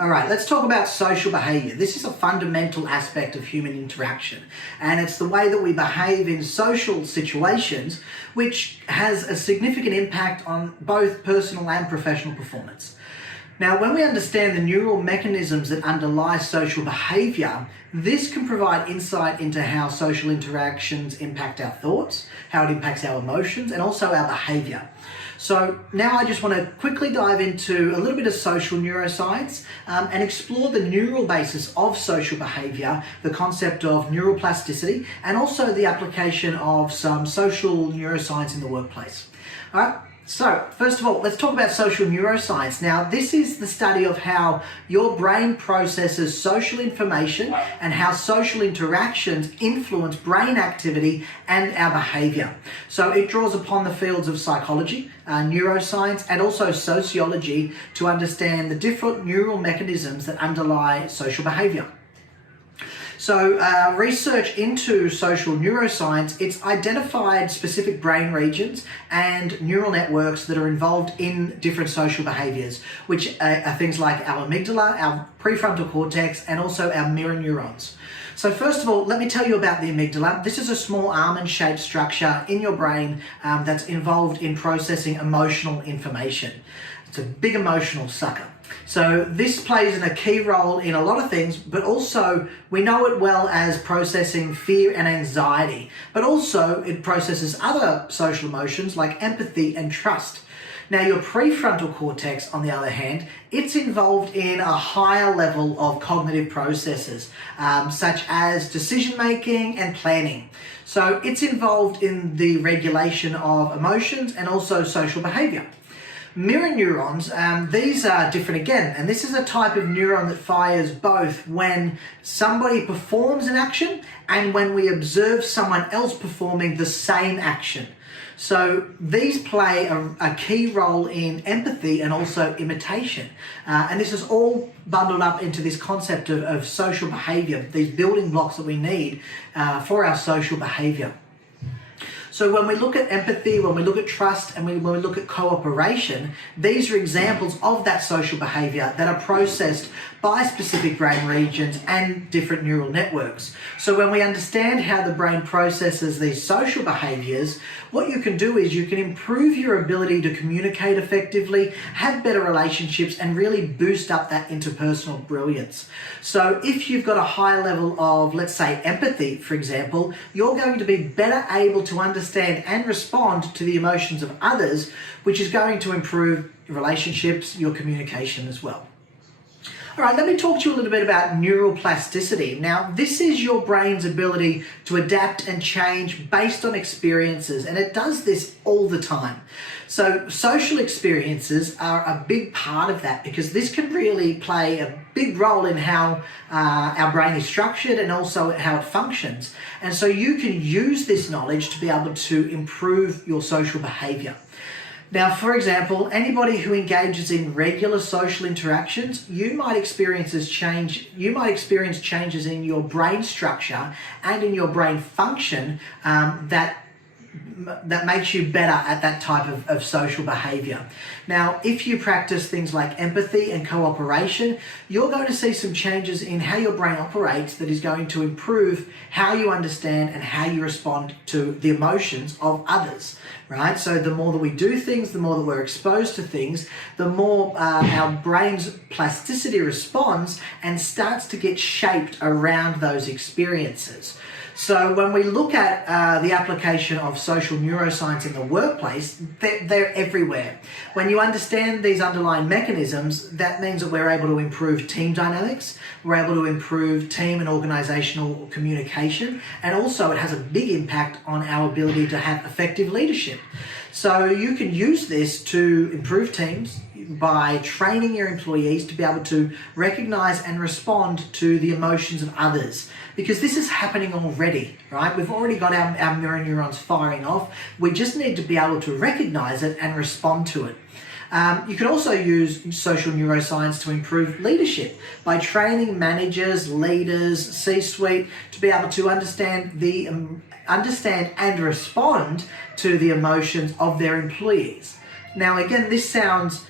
All right, let's talk about social behavior. This is a fundamental aspect of human interaction, and it's the way that we behave in social situations which has a significant impact on both personal and professional performance. Now, when we understand the neural mechanisms that underlie social behavior, this can provide insight into how social interactions impact our thoughts, how it impacts our emotions, and also our behavior. So now I just want to quickly dive into a little bit of social neuroscience and explore the neural basis of social behavior, the concept of neuroplasticity, and also the application of some social neuroscience in the workplace. All right. So, first of all, let's talk about social neuroscience. Now, this is the study of how your brain processes social information and how social interactions influence brain activity and our behavior. So, it draws upon the fields of psychology, neuroscience, and also sociology to understand the different neural mechanisms that underlie social behavior. So research into social neuroscience, it's identified specific brain regions and neural networks that are involved in different social behaviors, which are things like our amygdala, our prefrontal cortex, and also our mirror neurons. So first of all, let me tell you about the amygdala. This is a small almond-shaped structure in your brain that's involved in processing emotional information. It's a big emotional sucker. So this plays a key role in a lot of things, but also we know it well as processing fear and anxiety, but also it processes other social emotions like empathy and trust. Now, your prefrontal cortex, on the other hand, it's involved in a higher level of cognitive processes, such as decision-making and planning. So it's involved in the regulation of emotions and also social behavior. Mirror neurons, these are different again, and this is a type of neuron that fires both when somebody performs an action and when we observe someone else performing the same action. So these play a key role in empathy and also imitation. And this is all bundled up into this concept of social behavior, these building blocks that we need for our social behavior. So when we look at empathy, when we look at trust, and when we look at cooperation, these are examples of that social behavior that are processed by specific brain regions and different neural networks. So when we understand how the brain processes these social behaviors, what you can do is you can improve your ability to communicate effectively, have better relationships, and really boost up that interpersonal brilliance. So if you've got a high level of, let's say, empathy, for example, you're going to be better able to understand and respond to the emotions of others, which is going to improve relationships, your communication as well. All right, let me talk to you a little bit about neuroplasticity. Now, this is your brain's ability to adapt and change based on experiences, and it does this all the time. So social experiences are a big part of that because this can really play a big role in how our brain is structured and also how it functions. And so you can use this knowledge to be able to improve your social behavior. Now, for example, anybody who engages in regular social interactions, you might experience changes in your brain structure and in your brain function that makes you better at that type of social behavior. Now, if you practice things like empathy and cooperation, you're going to see some changes in how your brain operates that is going to improve how you understand and how you respond to the emotions of others, right? So the more that we do things, the more that we're exposed to things, the more our brain's plasticity responds and starts to get shaped around those experiences. So when we look at the application of social neuroscience in the workplace, they're everywhere. When you understand these underlying mechanisms, that means that we're able to improve team dynamics, we're able to improve team and organizational communication, and also it has a big impact on our ability to have effective leadership. So you can use this to improve teams by training your employees to be able to recognize and respond to the emotions of others, because this is happening already, right? We've already got our mirror neurons firing off. We just need to be able to recognize it and respond to it. You can also use social neuroscience to improve leadership by training managers, leaders, C-suite to be able to understand and respond to the emotions of their employees. Now, again, this sounds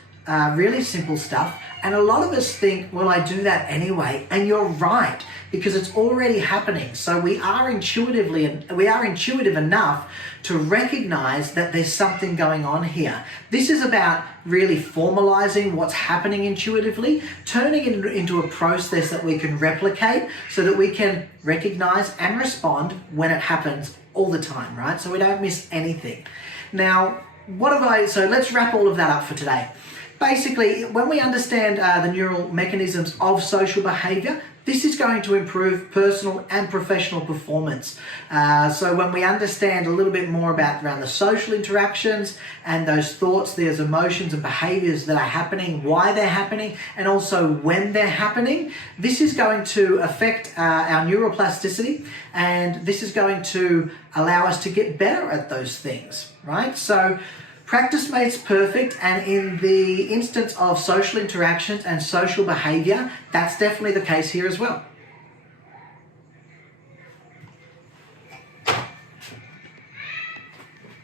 really simple stuff. And a lot of us think, well, I do that anyway. And you're right, because it's already happening. So we are intuitive enough to recognize that there's something going on here. This is about really formalizing what's happening intuitively, turning it into a process that we can replicate so that we can recognize and respond when it happens all the time, right? So we don't miss anything. Now, so let's wrap all of that up for today. Basically, when we understand the neural mechanisms of social behavior, this is going to improve personal and professional performance. So when we understand a little bit more around the social interactions and those thoughts, those emotions and behaviors that are happening, why they're happening, and also when they're happening, this is going to affect our neuroplasticity, and this is going to allow us to get better at those things, right? So practice makes perfect, and in the instance of social interactions and social behavior, that's definitely the case here as well.